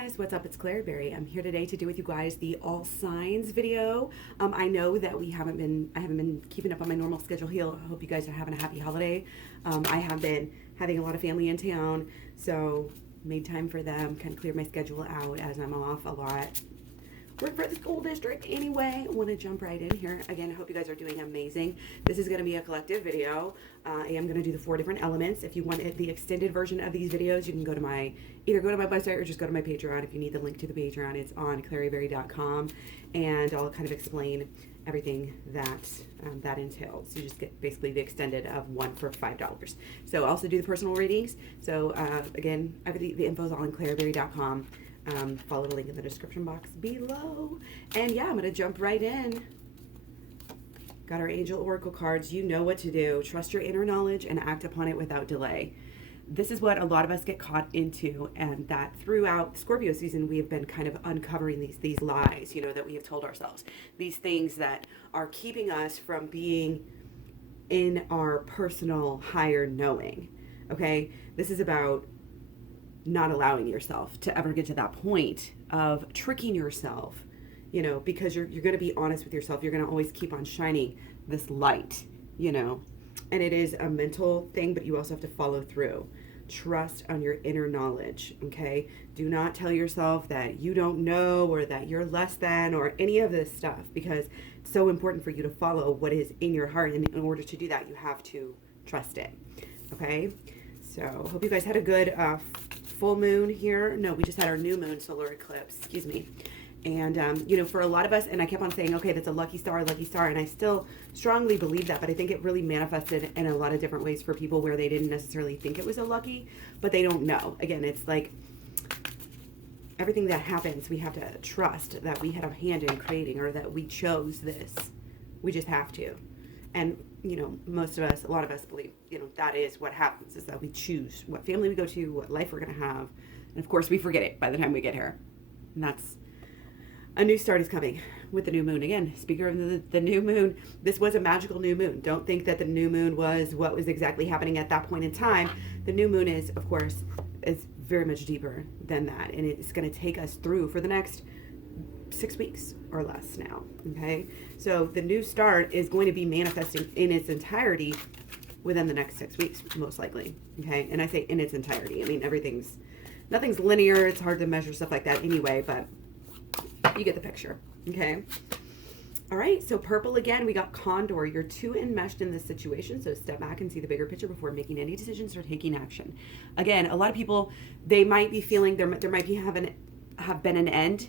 guys, what's up? It's Claire Berry. I'm here today to do with you guys the all signs video. I know that I haven't been keeping up on my normal schedule here. I hope you guys are having a happy holiday. I have been having a lot of family in town, so made time for them, kind of cleared my schedule out as I'm off a lot. Work for the school district anyway. I want to jump right in here. Again, I hope you guys are doing amazing. This is going to be a collective video. I am going to do the 4 different elements. If you want the extended version of these videos, you can either go to my website or just go to my Patreon. If you need the link to the Patreon, it's on claryberry.com, and I'll kind of explain everything that entails. You just get basically the extended of one for $5. So I also do the personal readings. So again, the info is on claryberry.com. Follow the link in the description box below. And yeah, I'm going to jump right in. Got our Angel Oracle cards. You know what to do. Trust your inner knowledge and act upon it without delay. This is what a lot of us get caught into, and that throughout Scorpio season, we have been kind of uncovering these lies, that we have told ourselves. These things that are keeping us from being in our personal higher knowing. Okay? This is about not allowing yourself to ever get to that point of tricking yourself, because you're going to be honest with yourself. You're going to always keep on shining this light, and it is a mental thing, but you also have to follow through. Trust on your inner knowledge. Okay. Do not tell yourself that you don't know or that you're less than or any of this stuff, because it's so important for you to follow what is in your heart. And in order to do that, you have to trust it. Okay. So hope you guys had a good full moon here. No, we just had our new moon solar eclipse, excuse me. And, for a lot of us, and I kept on saying, okay, that's a lucky star. And I still strongly believe that, but I think it really manifested in a lot of different ways for people where they didn't necessarily think it was a lucky, but they don't know. Again, it's like everything that happens, we have to trust that we had a hand in creating, or that we chose this. We just have to. And, most of us, a lot of us believe, that is what happens, is that we choose what family we go to, what life we're going to have. And of course, we forget it by the time we get here. And that's a new start is coming with the new moon. Again, speaking of the new moon, this was a magical new moon. Don't think that the new moon was what was exactly happening at that point in time. The new moon is, of course, is very much deeper than that. And it's going to take us through for the next 6 weeks or less now. Okay. So the new start is going to be manifesting in its entirety within the next 6 weeks, most likely. Okay. And I say in its entirety. I mean, nothing's linear. It's hard to measure stuff like that anyway, but you get the picture. Okay. All right. So purple again, we got Condor. You're too enmeshed in this situation. So step back and see the bigger picture before making any decisions or taking action. Again, a lot of people, they might be feeling there might be have been an end.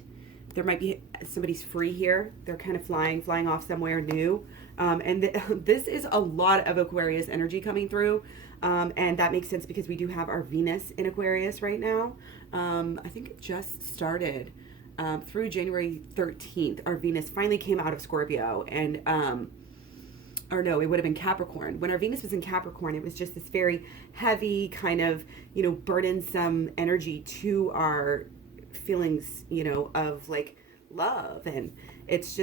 There might be somebody's free here. They're kind of flying off somewhere new. This is a lot of Aquarius energy coming through. And that makes sense because we do have our Venus in Aquarius right now. I think it just started through January 13th. Our Venus finally came out of Scorpio. And, or no, it would have been Capricorn. When our Venus was in Capricorn, it was just this very heavy kind of, burdensome energy to our feelings, of like love. And it's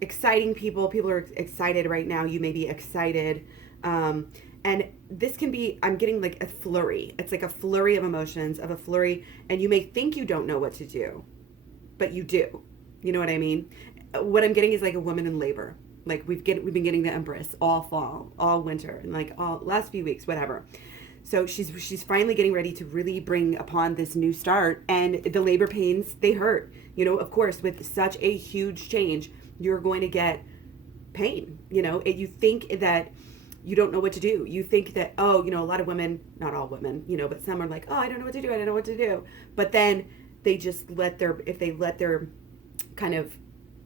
exciting. People are excited right now. You may be excited. And this can be, I'm getting like a flurry. It's like a flurry of emotions, and you may think you don't know what to do, but you do. You know what I mean? What I'm getting is like a woman in labor. Like we've been getting the Empress all fall, all winter, and like all last few weeks, whatever. So she's finally getting ready to really bring upon this new start, and the labor pains, they hurt. Of course, with such a huge change, you're going to get pain. You think that you don't know what to do. You think that, a lot of women, not all women, but some are like, oh, I don't know what to do. I don't know what to do. But then they just if they let their kind of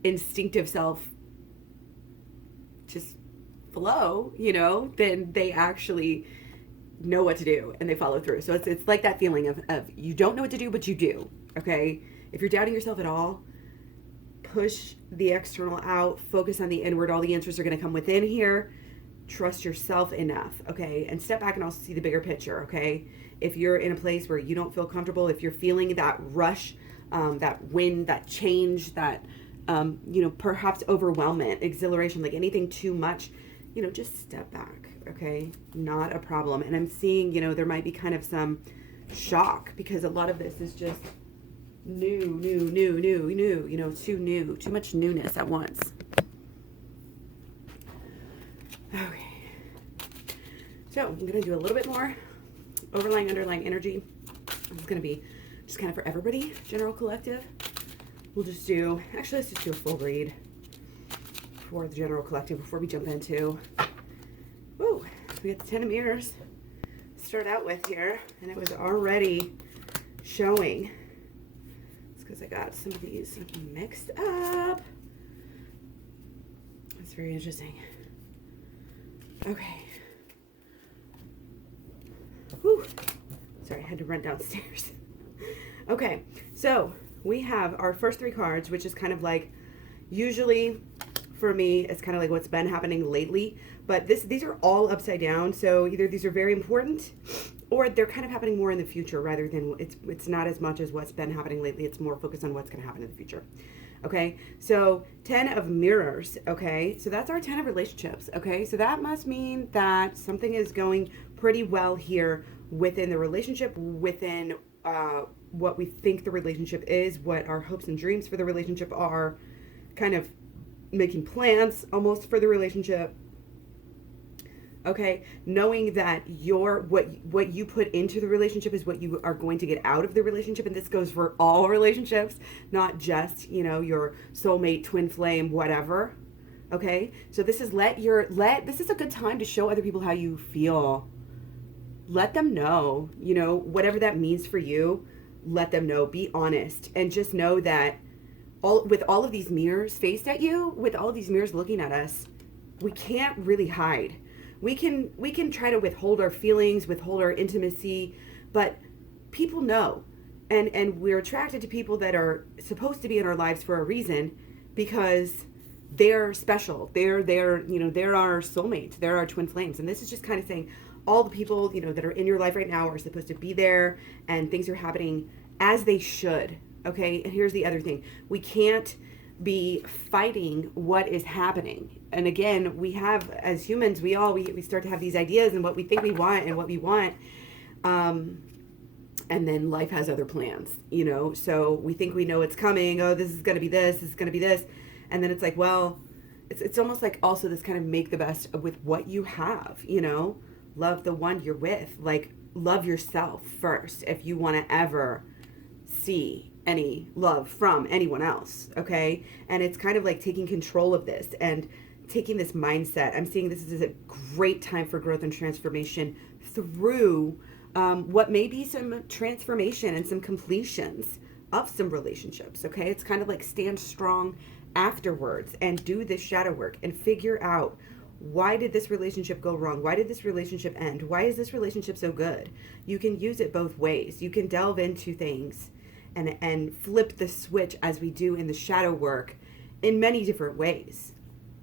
instinctive self just flow, then they actually know what to do and they follow through. So it's like that feeling of you don't know what to do, but you do. Okay. If you're doubting yourself at all, push the external out, focus on the inward. All the answers are going to come within here. Trust yourself enough. Okay. And step back and also see the bigger picture. Okay. If you're in a place where you don't feel comfortable, if you're feeling that rush, that wind, that change, that, perhaps overwhelmment, exhilaration, like anything too much, just step back. Okay. Not a problem. And I'm seeing, there might be kind of some shock because a lot of this is just new, you know, too new, too much newness at once. Okay. So I'm going to do a little bit more overlying, underlying energy. It's going to be just kind of for everybody, general collective. We'll just do, actually, let's just do a full read for the general collective before we jump into, woo, we got the 10 of Mirrors to start out with here, and it was already showing. It's because I got some of these mixed up. That's very interesting. Okay. Whew. Sorry, I had to run downstairs. Okay, so we have our first three cards, which is kind of like, usually for me, it's kind of like what's been happening lately, but these are all upside down, so either these are very important, or they're kind of happening more in the future rather than, it's not as much as what's been happening lately, it's more focused on what's going to happen in the future. Okay, so 10 of Mirrors, okay, so that's our 10 of relationships, okay, so that must mean that something is going pretty well here within the relationship, within what we think the relationship is, what our hopes and dreams for the relationship are, kind of making plans almost for the relationship. Okay, knowing that what you put into the relationship is what you are going to get out of the relationship, and this goes for all relationships, not just, you know, your soulmate, twin flame, whatever. Okay, so this is this is a good time to show other people how you feel. Let them know, you know, whatever that means for you. Let them know. Be honest, and just know that with all of these mirrors faced at you, with all of these mirrors looking at us, we can't really hide. We can try to withhold our feelings, withhold our intimacy, but people know. And we're attracted to people that are supposed to be in our lives for a reason, because they're special. They're you know, they're our soulmates. They're our twin flames. And this is just kind of saying all the people, you know, that are in your life right now are supposed to be there, and things are happening as they should. Okay? And here's the other thing. We can't be fighting what is happening. And again, we have, as humans, we start to have these ideas and what we think we want and what we want. And then life has other plans, you know? So we think we know what's coming. Oh, this is going to be this is going to be this. And then it's like, well, it's almost like also this kind of make the best with what you have, you know? Love the one you're with. Like, love yourself first if you want to ever see any love from anyone else, okay? And it's kind of like taking control of this and taking this mindset. I'm seeing this is a great time for growth and transformation through what may be some transformation and some completions of some relationships, okay? It's kind of like stand strong afterwards and do this shadow work and figure out, why did this relationship go wrong? Why did this relationship end? Why is this relationship so good? You can use it both ways. You can delve into things and flip the switch, as we do in the shadow work, in many different ways.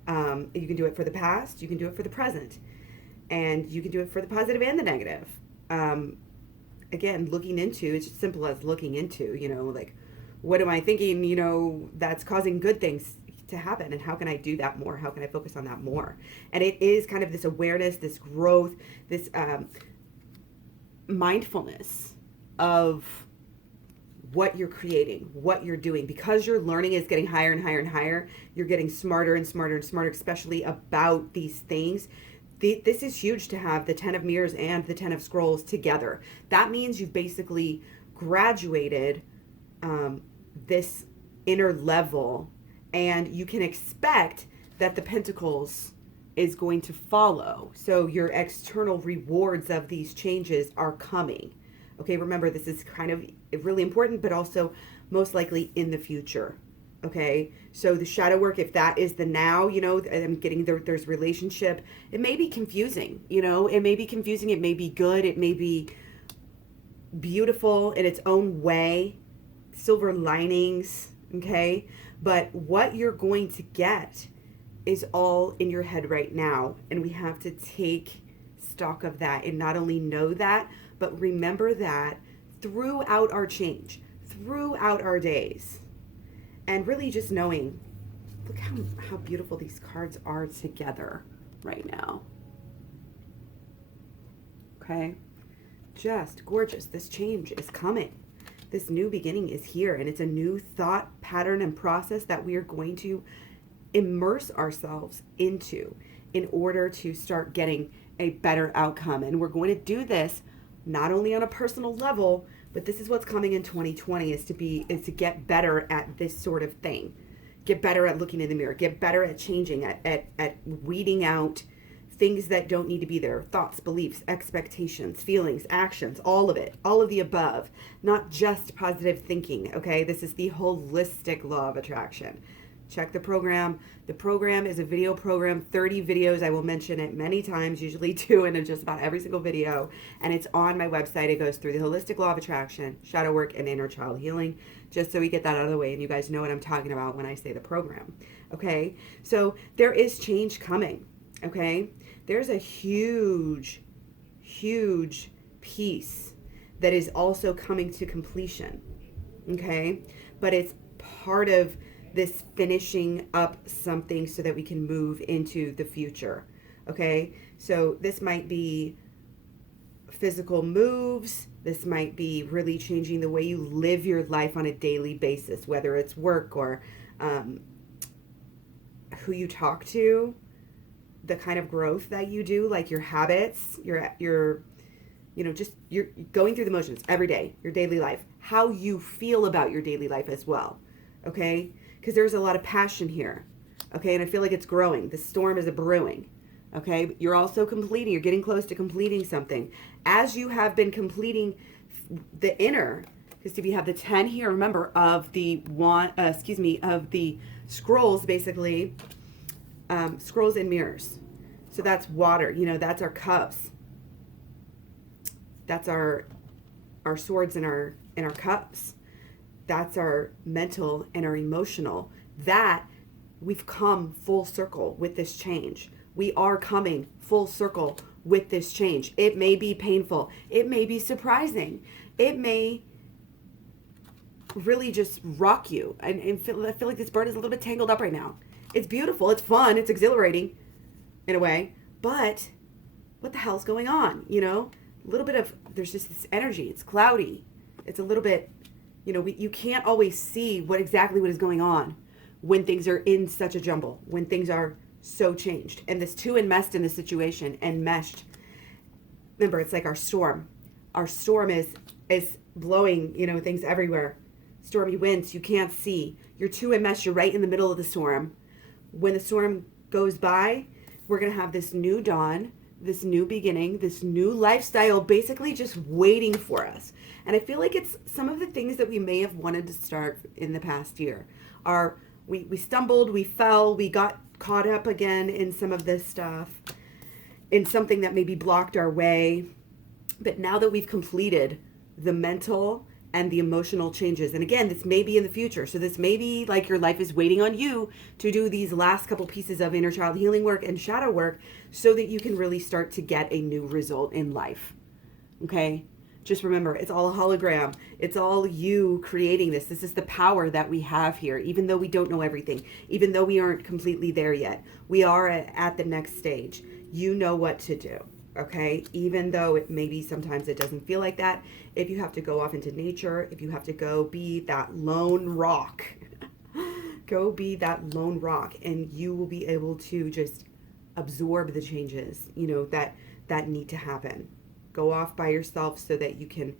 You can do it for the past, you can do it for the present, and you can do it for the positive and the negative. Again, looking into, it's as simple as looking into, you know, like, what am I thinking, you know, that's causing good things to happen, and how can I do that more? How can I focus on that more? And it is kind of this awareness, this growth, this mindfulness of what you're creating, what you're doing, because your learning is getting higher and higher and higher. You're getting smarter and smarter and smarter, especially about these things. This is huge to have the 10 of Mirrors and the 10 of Scrolls together. That means you've basically graduated this inner level, and you can expect that the Pentacles is going to follow. So your external rewards of these changes are coming. Okay, remember, this is kind of really important, but also most likely in the future. Okay, so the shadow work, if that is the now, you know, I'm getting there's relationship. It may be confusing, you know, it may be confusing. It may be good. It may be beautiful in its own way. Silver linings, okay? But what you're going to get is all in your head right now. And we have to take stock of that and not only know that, but remember that throughout our change, throughout our days, and really just knowing, look how beautiful these cards are together right now. Okay? Just gorgeous. This change is coming. This new beginning is here, and it's a new thought pattern and process that we are going to immerse ourselves into in order to start getting a better outcome. And we're going to do this not only on a personal level, but this is what's coming in 2020 is to get better at this sort of thing. Get better at looking in the mirror, get better at changing, at weeding out things that don't need to be there. Thoughts, beliefs, expectations, feelings, actions, all of it, all of the above, not just positive thinking. Okay. This is the holistic law of attraction. Check the program. The program is a video program, 30 videos. I will mention it many times, usually two in just about every single video. And it's on my website. It goes through the holistic law of attraction, shadow work, and inner child healing, just so we get that out of the way and you guys know what I'm talking about when I say the program. Okay. So there is change coming. Okay. There's a huge, huge piece that is also coming to completion. Okay. But it's part of this finishing up something so that we can move into the future. Okay. So this might be physical moves. This might be really changing the way you live your life on a daily basis, whether it's work or who you talk to, the kind of growth that you do, like your habits, your just you're going through the motions every day, your daily life, how you feel about your daily life as well. Okay. Because there's a lot of passion here. Okay. And I feel like it's growing. The storm is a brewing. Okay. But you're also completing, you're getting close to completing something. As you have been completing the inner, because if you have the 10 here, remember, of the of the scrolls, basically, scrolls and mirrors. So that's water, that's our cups. That's our swords and our cups. That's our mental and our emotional. That we've come full circle with this change. We are coming full circle with this change. It may be painful. It may be surprising. It may really just rock you. And I feel like this bird is a little bit tangled up right now. It's beautiful. It's fun. It's exhilarating in a way. But what the hell's going on? A little bit of, there's just this energy. It's cloudy. It's a little bit, you can't always see what is going on when things are in such a jumble, when things are so changed. And this too enmeshed in the situation and meshed. Remember, it's like our storm. Our storm is blowing, things everywhere. Stormy winds, you can't see. You're too enmeshed. You're right in the middle of the storm. When the storm goes by, we're going to have this new dawn, this new beginning, this new lifestyle basically just waiting for us. And I feel like it's some of the things that we may have wanted to start in the past year. We stumbled, we fell, we got caught up again in some of this stuff, in something that maybe blocked our way. But now that we've completed the mental and the emotional changes, and again, this may be in the future. So this may be like your life is waiting on you to do these last couple pieces of inner child healing work and shadow work so that you can really start to get a new result in life. Okay? Just remember, it's all a hologram. It's all you creating this. This is the power that we have here, even though we don't know everything, even though we aren't completely there yet. We are at the next stage. You know what to do. Okay, even though maybe sometimes it doesn't feel like that. If you have to go off into nature, if you have to go be that lone rock, go be that lone rock, and you will be able to just absorb the changes, that need to happen. Go off by yourself so that you can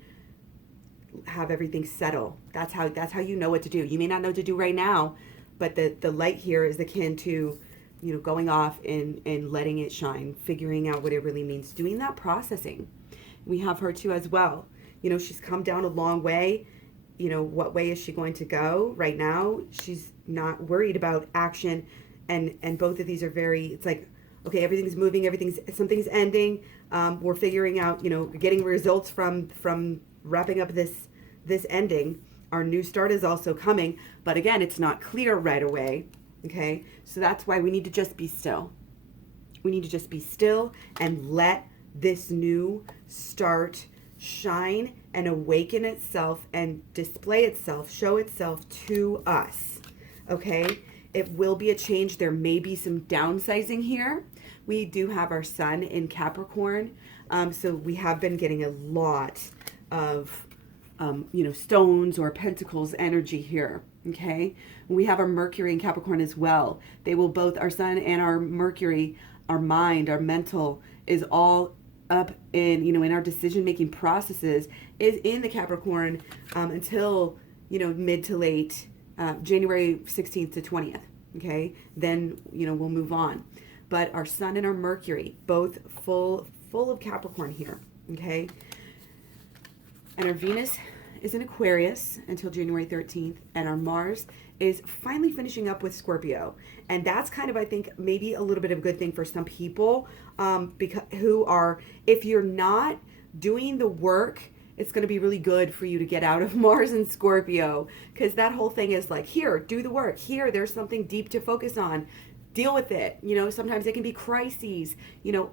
have everything settle. That's how you know what to do. You may not know what to do right now, but the light here is akin to going off and letting it shine, figuring out what it really means, doing that processing. We have her too as well. She's come down a long way. What way is she going to go right now? She's not worried about action. And both of these are it's like, okay, everything's moving, something's ending. We're figuring out, getting results from wrapping up this ending. Our new start is also coming, but again, it's not clear right away. Okay, so that's why we need to just be still. We need to just be still and let this new start shine and awaken itself and display itself, show itself to us. Okay, it will be a change. There may be some downsizing here. We do have our sun in Capricorn, so we have been getting a lot of stones or pentacles energy here. Okay. We have our Mercury in Capricorn as well. They will both, our sun and our Mercury, our mind, our mental is all up in, in our decision-making processes is in the Capricorn until, mid to late January 16th to 20th. Okay. Then, we'll move on. But our sun and our Mercury, both full of Capricorn here. Okay. And our Venus is in Aquarius until January 13th. And our Mars is finally finishing up with Scorpio. And that's kind of, I think, maybe a little bit of a good thing for some people because who are, if you're not doing the work, it's going to be really good for you to get out of Mars and Scorpio. Because that whole thing is like, here, do the work. Here, there's something deep to focus on. Deal with it. Sometimes it can be crises,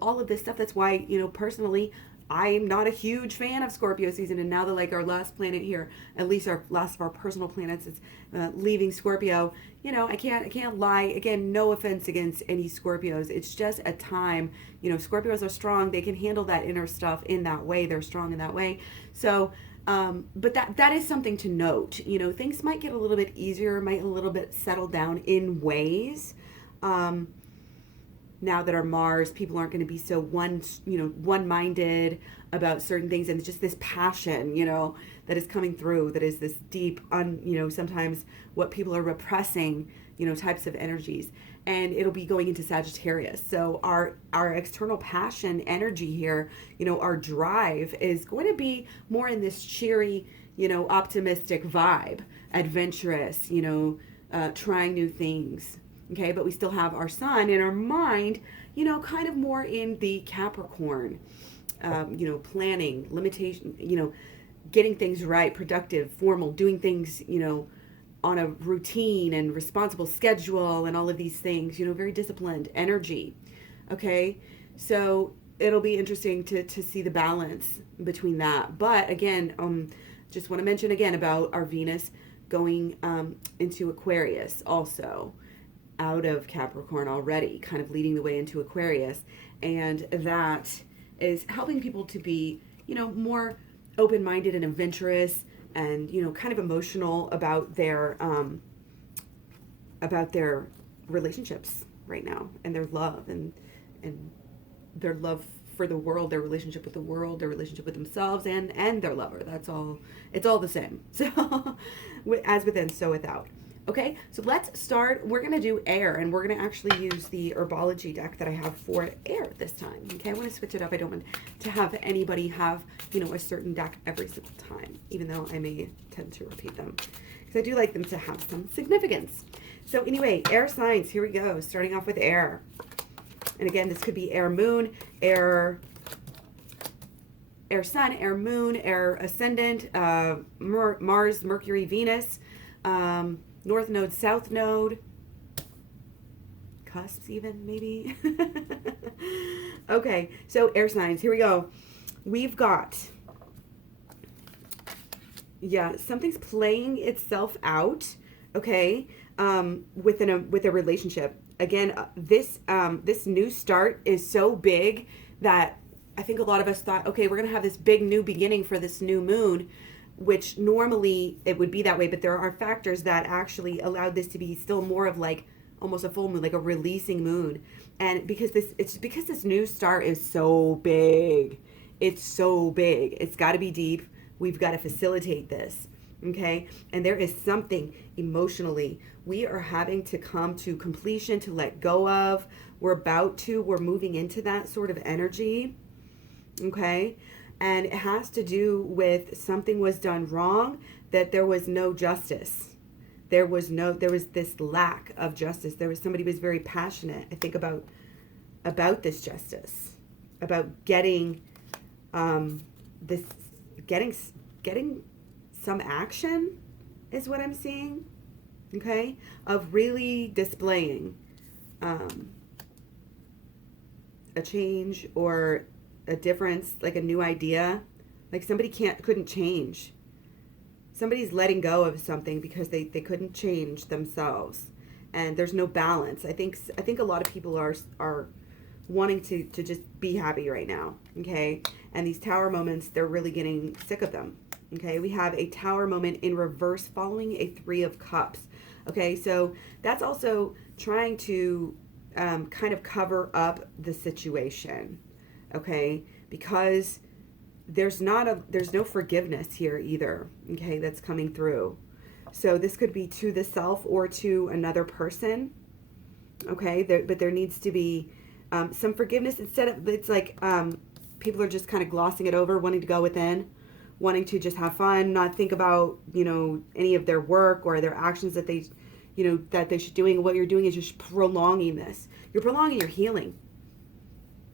all of this stuff. That's why, personally, I'm not a huge fan of Scorpio season, and now that like our last planet here, at least our last of our personal planets, is leaving Scorpio. I can't lie. Again, no offense against any Scorpios. It's just a time. Scorpios are strong. They can handle that inner stuff in that way. They're strong in that way. So, but that is something to note. Things might get a little bit easier, might a little bit settle down in ways. Now that our Mars, people aren't going to be so one-minded about certain things, and it's just this passion, that is coming through, that is this deep, sometimes what people are repressing, types of energies, and it'll be going into Sagittarius. So our external passion energy here, our drive is going to be more in this cheery, optimistic vibe, adventurous, trying new things. Okay, but we still have our sun and our mind, kind of more in the Capricorn, planning, limitation, getting things right, productive, formal, doing things, on a routine and responsible schedule and all of these things, very disciplined energy. Okay, so it'll be interesting to see the balance between that. But again, just want to mention again about our Venus going into Aquarius also. Out of Capricorn already, kind of leading the way into Aquarius, and that is helping people to be, more open-minded and adventurous, and kind of emotional about their relationships right now, and their love and their love for the world, their relationship with the world, their relationship with themselves, and their lover. That's all. It's all the same. So, as within, so without. Okay, so let's start. We're going to do air, and we're going to actually use the Herbology deck that I have for air this time. Okay, I want to switch it up. I don't want to have anybody have, a certain deck every single time, even though I may tend to repeat them, because I do like them to have some significance. So anyway, air signs, here we go, starting off with air. And again, this could be air moon, air sun, air moon, air ascendant, Mars, Mercury, Venus, North Node, South Node, cusps even, maybe. Okay, so air signs, here we go. We've got, something's playing itself out, okay, with a relationship. Again, this new start is so big that I think a lot of us thought, okay, we're going to have this big new beginning for this new moon, which normally it would be that way, but there are factors that actually allowed this to be still more of like almost a full moon, like a releasing moon. And because this new start is so big, it's got to be deep. We've got to facilitate this. Okay. And there is something emotionally we are having to come to completion, to let go of. We're moving into that sort of energy. Okay. And it has to do with something was done wrong, that there was no justice. There was this lack of justice. There was somebody who was very passionate, I think, about this justice, about getting getting some action is what I'm seeing. Okay, of really displaying a change or a difference, like a new idea. Like somebody couldn't change. Somebody's letting go of something because they couldn't change themselves, and there's no balance. I think a lot of people are wanting to just be happy right now. Okay, and these tower moments, they're really getting sick of them. Okay, we have a Tower moment in reverse following a Three of Cups. Okay, so that's also trying to kind of cover up the situation. Okay, because there's no forgiveness here either. Okay, that's coming through. So this could be to the self or to another person. Okay, but there needs to be some forgiveness instead of, it's like people are just kind of glossing it over, wanting to go within, wanting to just have fun, not think about, any of their work or their actions that they, that they should doing. What you're doing is just prolonging this. You're prolonging your healing.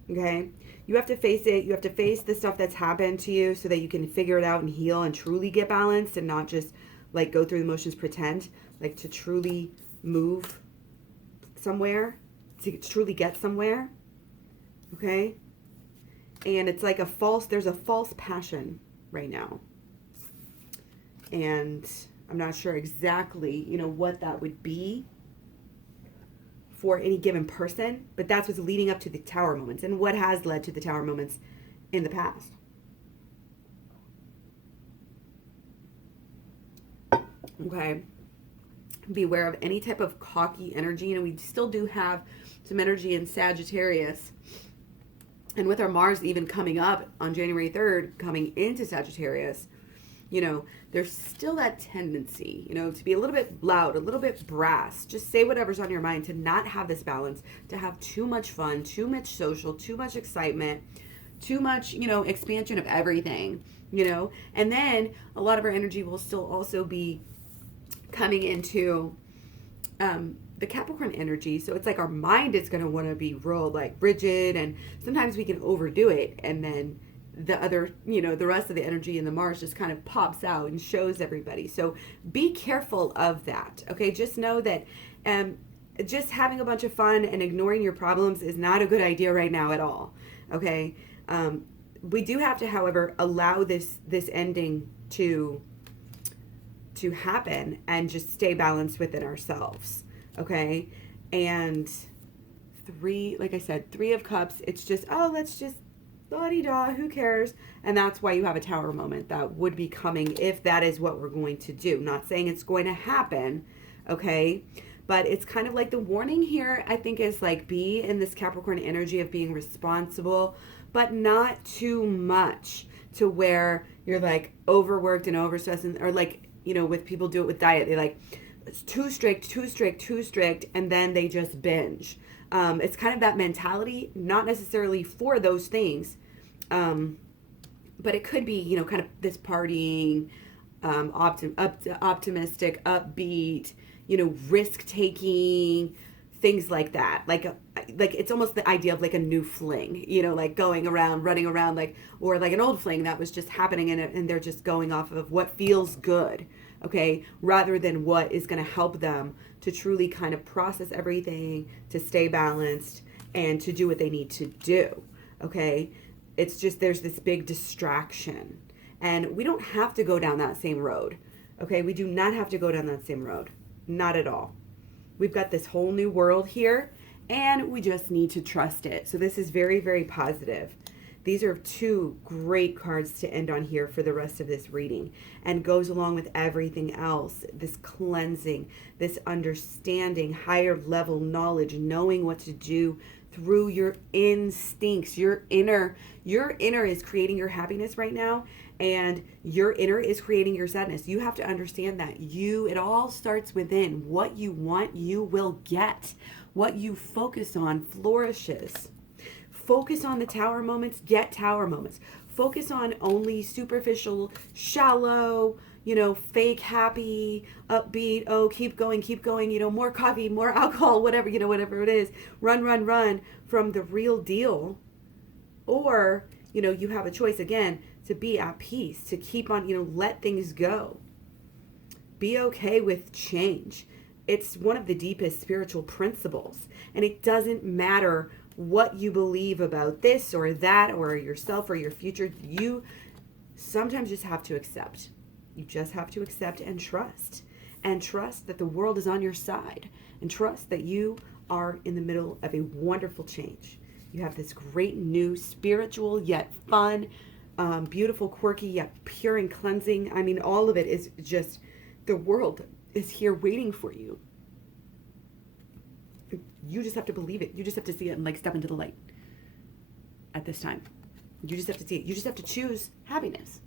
Okay, you have to face it. You have to face the stuff that's happened to you so that you can figure it out and heal and truly get balanced and not just like go through the motions, pretend, like to truly move somewhere, to truly get somewhere. Okay, and it's like there's a false passion right now, and I'm not sure exactly what that would be for any given person, but that's what's leading up to the Tower moments and what has led to the Tower moments in the past. Okay, beware of any type of cocky energy. We still do have some energy in Sagittarius, and with our Mars even coming up on January 3rd, coming into Sagittarius, there's still that tendency, to be a little bit loud, a little bit brass, just say whatever's on your mind, to not have this balance, to have too much fun, too much social, too much excitement, too much, expansion of everything, and then a lot of our energy will still also be coming into the Capricorn energy. So it's like our mind is going to want to be real like rigid, and sometimes we can overdo it, and then the other, the rest of the energy in the Mars just kind of pops out and shows everybody. So be careful of that. Okay, just know that just having a bunch of fun and ignoring your problems is not a good idea right now at all. Okay, we do have to, however, allow this ending to happen and just stay balanced within ourselves. Okay, and like I said, Three of Cups, it's just, let's just la-di-da, who cares? And that's why you have a Tower moment that would be coming if that is what we're going to do. Not saying it's going to happen, okay? But it's kind of like the warning here, I think, is like be in this Capricorn energy of being responsible, but not too much to where you're like overworked and overstressed, or like, with people do it with diet. They like, it's too strict, and then they just binge. It's kind of that mentality, not necessarily for those things, but it could be, kind of this partying, optimistic, upbeat, risk-taking, things like that. Like it's almost the idea of like a new fling, like going around, running around, like, or like an old fling that was just happening, and they're just going off of what feels good, okay, rather than what is going to help them to truly kind of process everything, to stay balanced, and to do what they need to do, okay? It's just there's this big distraction, and we don't have to go down that same road, okay? We do not have to go down that same road, not at all. We've got this whole new world here, and we just need to trust it. So this is very, very positive. These are two great cards to end on here for the rest of this reading, and goes along with everything else. This cleansing, this understanding, higher level knowledge, knowing what to do through your instincts. Your inner is creating your happiness right now, and your inner is creating your sadness. You have to understand that it all starts within. What you want, you will get. What you focus on flourishes. Focus on the Tower moments, get Tower moments. Focus on only superficial, shallow, fake happy, upbeat, keep going, more coffee, more alcohol, whatever it is. Run from the real deal. Or, you have a choice again to be at peace, to keep on, let things go. Be okay with change. It's one of the deepest spiritual principles, and it doesn't matter what you believe about this or that or yourself or your future. You sometimes just have to accept. You just have to accept and trust that the world is on your side, and trust that you are in the middle of a wonderful change. You have this great new spiritual yet fun beautiful, quirky, yet pure and cleansing. I mean, all of it is just, the world is here waiting for you. You just have to believe it. You just have to see it and like step into the light at this time. You just have to see it. You just have to choose happiness.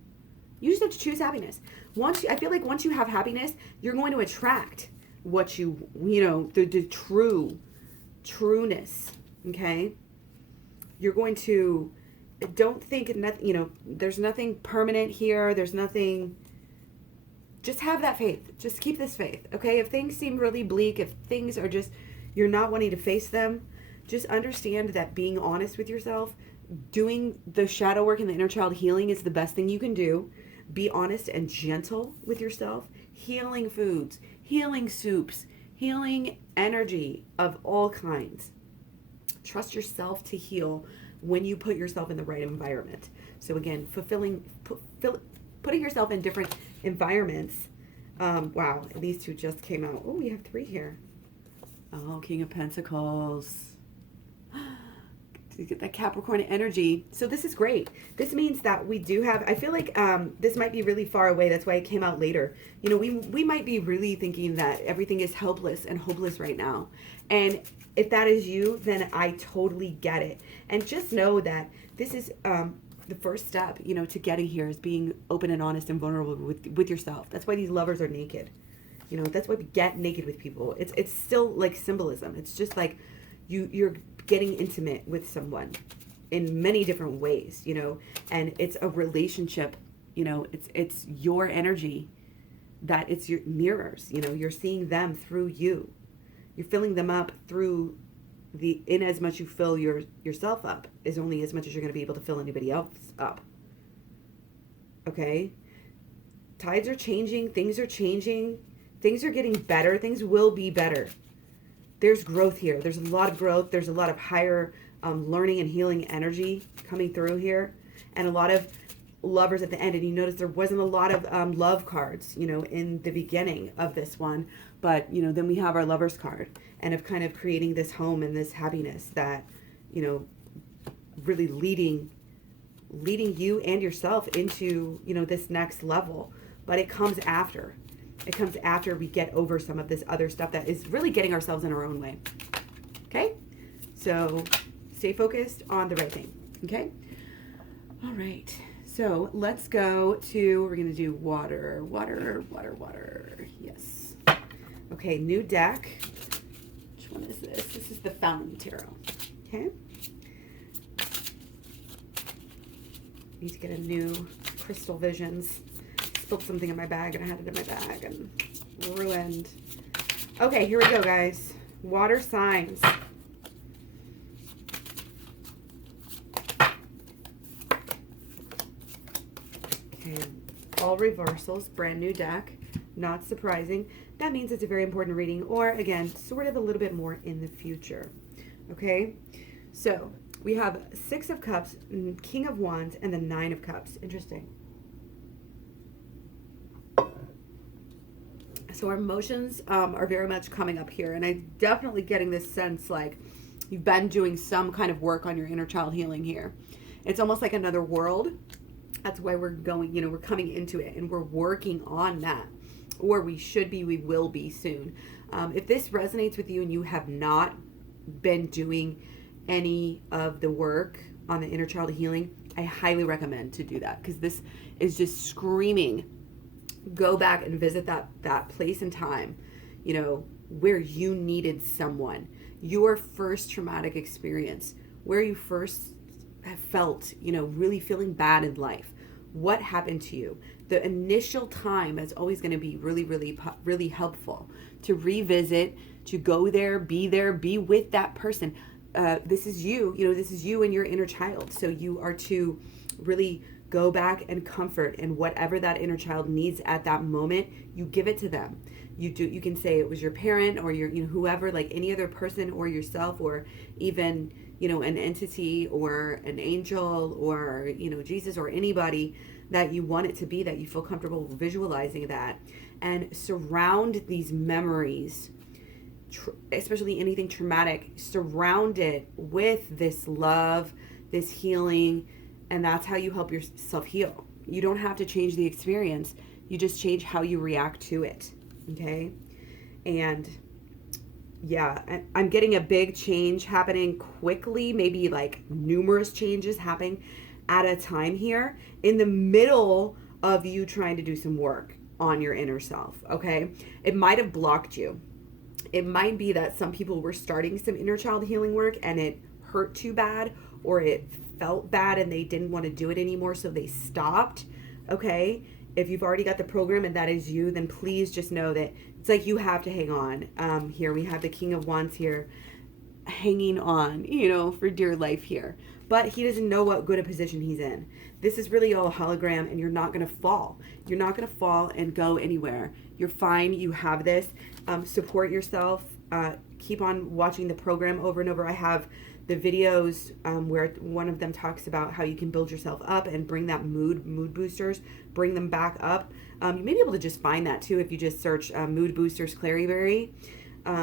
You just have to choose happiness. I feel like once you have happiness, you're going to attract what the trueness. Okay. You're going to, don't think, there's nothing permanent here. There's nothing, just have that faith. Just keep this faith. Okay. If things seem really bleak, if things are just, you're not wanting to face them, just understand that being honest with yourself, doing the shadow work and the inner child healing is the best thing you can do. Be honest and gentle with yourself. Healing foods, healing soups, healing energy of all kinds. Trust yourself to heal when you put yourself in the right environment. So again, putting yourself in different environments. Wow, these two just came out. Oh, we have 3 here. Oh, King of Pentacles. To get that Capricorn energy. So this is great. This means that we do have, I feel like this might be really far away. That's why it came out later. We might be really thinking that everything is helpless and hopeless right now. And if that is you, then I totally get it. And just know that this is the first step, to getting here, is being open and honest and vulnerable with yourself. That's why these lovers are naked. That's why we get naked with people. It's still like symbolism. It's just like you're getting intimate with someone in many different ways, and it's a relationship, it's your energy, that it's your mirrors, you're seeing them through you. You're filling them up through in as much you fill yourself up is only as much as you're going to be able to fill anybody else up. Okay? Tides are changing. Things are changing. Things are getting better. Things will be better. There's growth here. There's a lot of growth. There's a lot of higher learning and healing energy coming through here. And a lot of lovers at the end. And you notice there wasn't a lot of love cards, in the beginning of this one. But, then we have our lover's card. And of kind of creating this home and this happiness that, really leading you and yourself into, this next level. But it comes after. It comes after we get over some of this other stuff that is really getting ourselves in our own way. Okay? So stay focused on the right thing. Okay? All right. So let's go to, we're going to do water. Yes. Okay, new deck. Which one is this? This is the Fountain Tarot. Okay? Need to get a new Crystal Visions. Spilled something in my bag and I had it in my bag and ruined. Okay, here we go, guys. Water signs. Okay, all reversals, brand new deck. Not surprising. That means it's a very important reading, or again, sort of a little bit more in the future. Okay, so we have 6 of Cups, King of Wands, and the 9 of Cups. Interesting. So our emotions are very much coming up here. And I'm definitely getting this sense like you've been doing some kind of work on your inner child healing here. It's almost like another world. That's why we're going, we're coming into it and we're working on that. Or we will be soon. If this resonates with you and you have not been doing any of the work on the inner child healing, I highly recommend to do that, because this is just screaming. Go back and visit that place and time, where you needed someone, your first traumatic experience, where you first have felt, really feeling bad in life. What happened to you? The initial time is always going to be really, really, really helpful to revisit, to go there, be with that person. This is you, this is you and your inner child. So you are to really go back and comfort, and whatever that inner child needs at that moment, you give it to them. You can say it was your parent or your, whoever, like any other person or yourself, or even, an entity or an angel or, Jesus or anybody that you want it to be, that you feel comfortable visualizing that, and surround these memories, especially anything traumatic, surround it with this love, this healing, And that's how you help yourself heal. You don't have to change the experience. You just change how you react to it. Okay? And yeah, I'm getting a big change happening quickly, maybe like numerous changes happening at a time here in the middle of you trying to do some work on your inner self. Okay? It might have blocked you. It might be that some people were starting some inner child healing work and it hurt too bad, or it felt bad and they didn't want to do it anymore, so they stopped. Okay? If you've already got the program and that is you, then please just know that it's like you have to hang on. Here we have the King of Wands here hanging on, for dear life here. But he doesn't know what good a position he's in. This is really all a hologram, and you're not going to fall. You're not going to fall and go anywhere. You're fine. You have this. Support yourself. Keep on watching the program over and over. I have the videos where one of them talks about how you can build yourself up and bring that mood boosters, bring them back up. You may be able to just find that too if you just search mood boosters Claryberry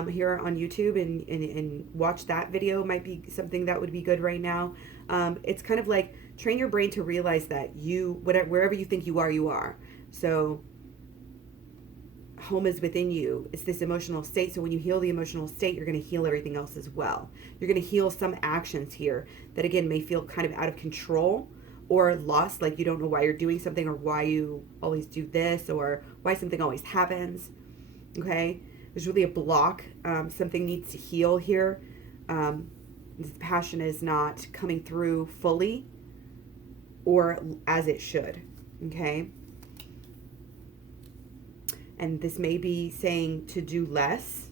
here on YouTube and watch that video. Might be something that would be good right now. It's kind of like train your brain to realize that wherever you think you are. So home is within you. It's this emotional state. So when you heal the emotional state, you're going to heal everything else as well. You're going to heal some actions here that, again, may feel kind of out of control or lost, like you don't know why you're doing something or why you always do this or why something always happens. Okay? There's really a block. Something needs to heal here. This passion is not coming through fully or as it should. Okay? And this may be saying to do less.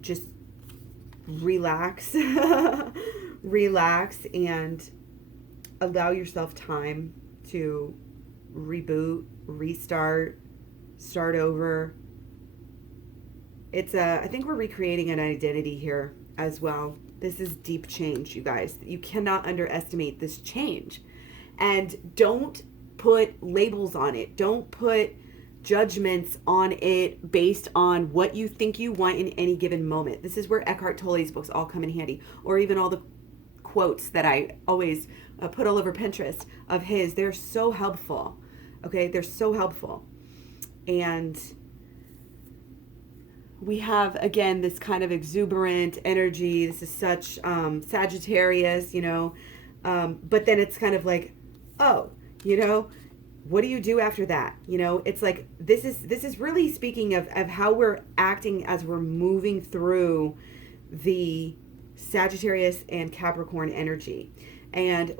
Just relax. Relax and allow yourself time to reboot, restart, start over. I think we're recreating an identity here as well. This is deep change, you guys. You cannot underestimate this change. And don't put labels on it. Don't put judgments on it based on what you think you want in any given moment. This is where Eckhart Tolle's books all come in handy, or even all the quotes that I always put all over Pinterest of his. They're so helpful. Okay, they're so helpful. And we have, again, this kind of exuberant energy. This is such Sagittarius, but then it's kind of like, oh, what do you do after that? It's like this is really speaking of how we're acting as we're moving through the Sagittarius and Capricorn energy. And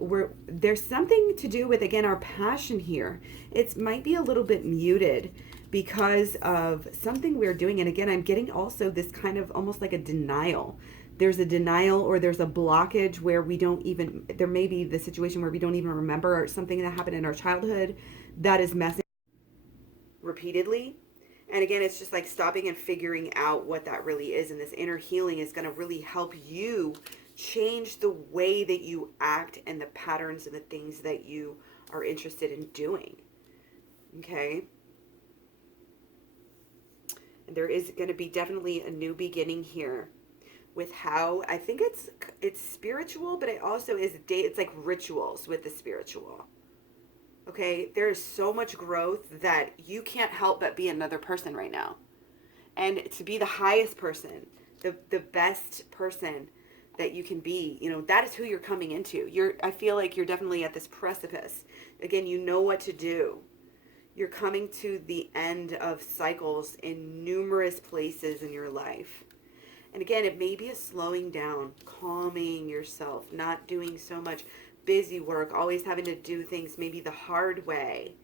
there's something to do with, again, our passion here. It might be a little bit muted because of something we're doing. And again, I'm getting also this kind of almost like a denial. There's a denial or there's a blockage where there may be the situation where we don't even remember something that happened in our childhood that is messing repeatedly. And again, it's just like stopping and figuring out what that really is. And this inner healing is going to really help you change the way that you act and the patterns and the things that you are interested in doing. Okay? And there is going to be definitely a new beginning here with how I think it's spiritual, but it also is it's like rituals with the spiritual. Okay, there's so much growth that you can't help but be another person right now. And to be the highest person, the best person that you can be, that is who you're coming into. I feel like you're definitely at this precipice. Again, you know what to do. You're coming to the end of cycles in numerous places in your life. And again, it may be a slowing down, calming yourself, not doing so much busy work, always having to do things maybe the hard way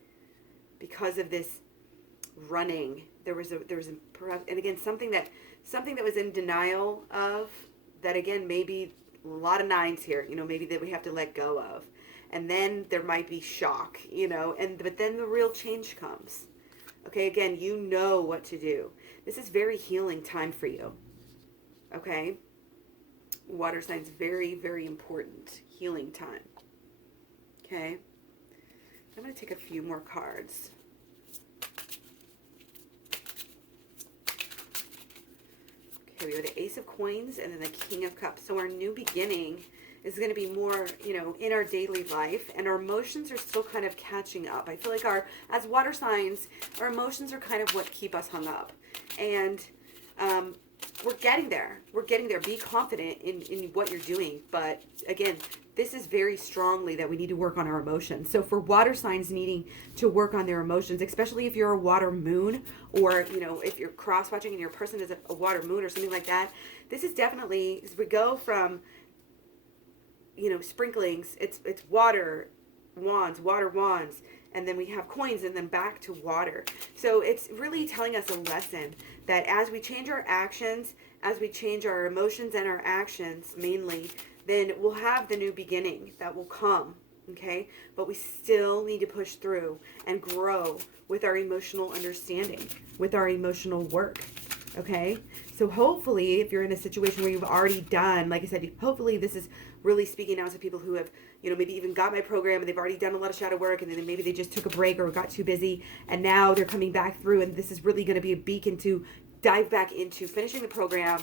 because of this running. There was and again, something that was in denial of, that again, maybe a lot of nines here, maybe that we have to let go of. And then there might be shock, but then the real change comes. Okay, again, you know what to do. This is very healing time for you. Okay? Water signs, very, very important healing time. Okay? I'm going to take a few more cards. Okay, we have the Ace of Coins and then the King of Cups. So our new beginning is going to be more, in our daily life, and our emotions are still kind of catching up. I feel like as water signs, our emotions are kind of what keep us hung up. And we're getting there. We're getting there. Be confident in what you're doing. But again, this is very strongly that we need to work on our emotions. So for water signs needing to work on their emotions, especially if you're a water moon, or, if you're cross-watching and your person is a water moon or something like that, this is definitely, as we go from, sprinklings, it's water wands, and then we have coins, and then back to water. So it's really telling us a lesson that as we change our actions, as we change our emotions and our actions mainly, then we'll have the new beginning that will come, okay? But we still need to push through and grow with our emotional understanding, with our emotional work, okay? So hopefully, if you're in a situation where you've already done, like I said, hopefully this is really speaking out to people who have, maybe even got my program and they've already done a lot of shadow work, and then maybe they just took a break or got too busy, and now they're coming back through, and this is really going to be a beacon to dive back into finishing the program,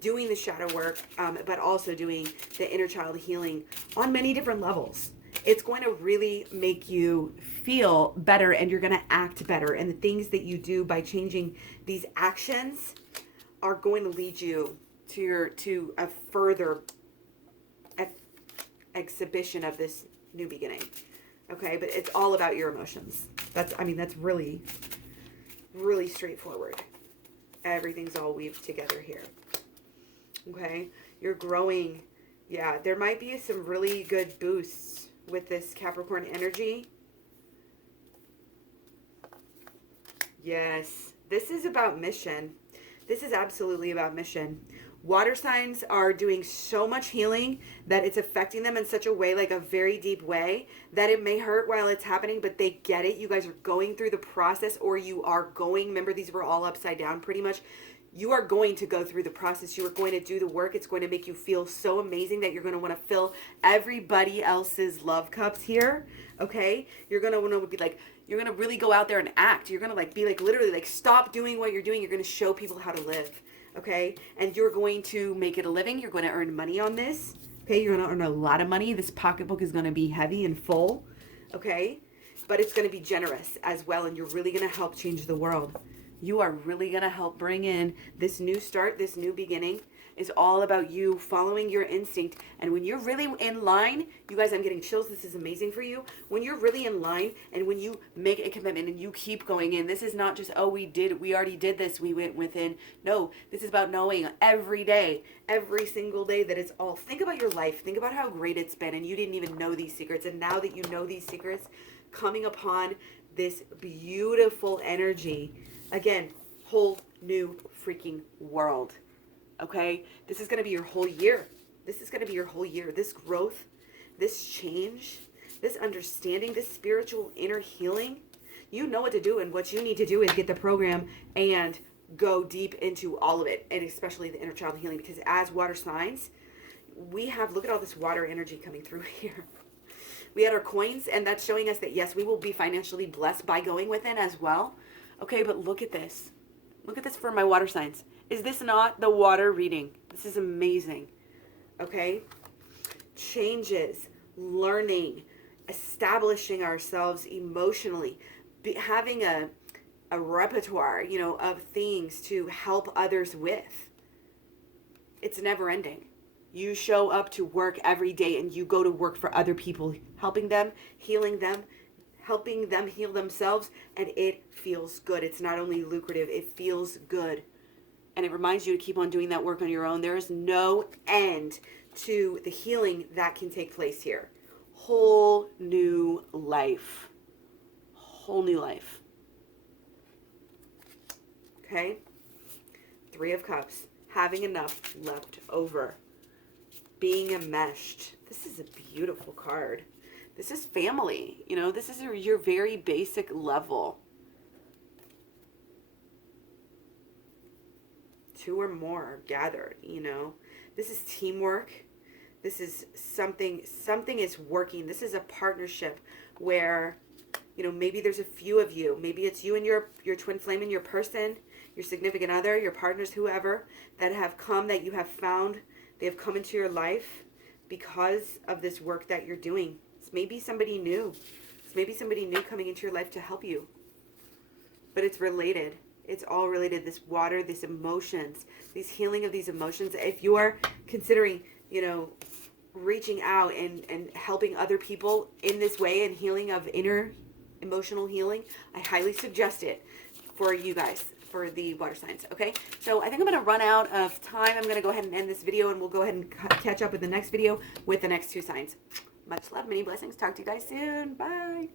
doing the shadow work, but also doing the inner child healing on many different levels. It's going to really make you feel better, and you're going to act better. And the things that you do by changing these actions are going to lead you to a further exhibition of this new beginning. Okay, but it's all about your emotions. That's really, really straightforward. Everything's all weaved together here. Okay, you're growing. Yeah, there might be some really good boosts with this Capricorn energy. Yes, this is about mission. This is absolutely about mission. Water signs are doing so much healing that it's affecting them in such a way, like a very deep way, that it may hurt while it's happening, but they get it. You guys are going through the process, or you are going, remember these were all upside down pretty much. You are going to go through the process. You are going to do the work. It's going to make you feel so amazing that you're going to want to fill everybody else's love cups here. Okay? You're going to want to be like, you're going to really go out there and act. You're going to be literally stop doing what you're doing. You're going to show people how to live. Okay? And you're going to make it a living. You're going to earn money on this. Okay? You're going to earn a lot of money. This pocketbook is going to be heavy and full. Okay? But it's going to be generous as well. And you're really going to help change the world. You are really going to help bring in this new start, this new beginning. Is all about you following your instinct. And when you're really in line, you guys, I'm getting chills. This is amazing for you. When you're really in line, and when you make a commitment and you keep going in, this is not just, oh, we already did this, we went within. No, this is about knowing every day, every single day, that it's all. Think about your life. Think about how great it's been, and you didn't even know these secrets. And now that you know these secrets, coming upon this beautiful energy, again, whole new freaking world. Okay? This is going to be your whole year. This is going to be your whole year. This growth, this change, this understanding, this spiritual inner healing, you know what to do, and what you need to do is get the program and go deep into all of it, and especially the inner child healing, because as water signs, we have, look at all this water energy coming through here. We had our coins, and that's showing us that, yes, we will be financially blessed by going within as well. Okay, but look at this. Look at this for my water signs. Is this not the water reading? This is amazing. Okay? Changes, learning, establishing ourselves emotionally, having a repertoire, of things to help others with. It's never ending. You show up to work every day, and you go to work for other people, helping them, healing them, helping them heal themselves, and it feels good. It's not only lucrative, it feels good. And it reminds you to keep on doing that work on your own. There is no end to the healing that can take place here. Whole new life. Whole new life. Okay? 3 of Cups. Having enough left over. Being enmeshed. This is a beautiful card. This is family. This is your very basic level. 2 or more gathered, This is teamwork. This is something is working. This is a partnership where, maybe there's a few of you. Maybe it's you and your twin flame and your person, your significant other, your partners, whoever, that have come, that you have found. They have come into your life because of this work that you're doing. It's maybe somebody new. It's maybe somebody new coming into your life to help you. But it's related. It's all related. This water, these emotions, these healing of these emotions. If you're considering, reaching out and helping other people in this way and healing of inner emotional healing, I highly suggest it for you guys, for the water signs. Okay, so I think I'm going to run out of time. I'm going to go ahead and end this video, and we'll go ahead and catch up with the next video with the next 2 signs. Much love, many blessings. Talk to you guys soon. Bye.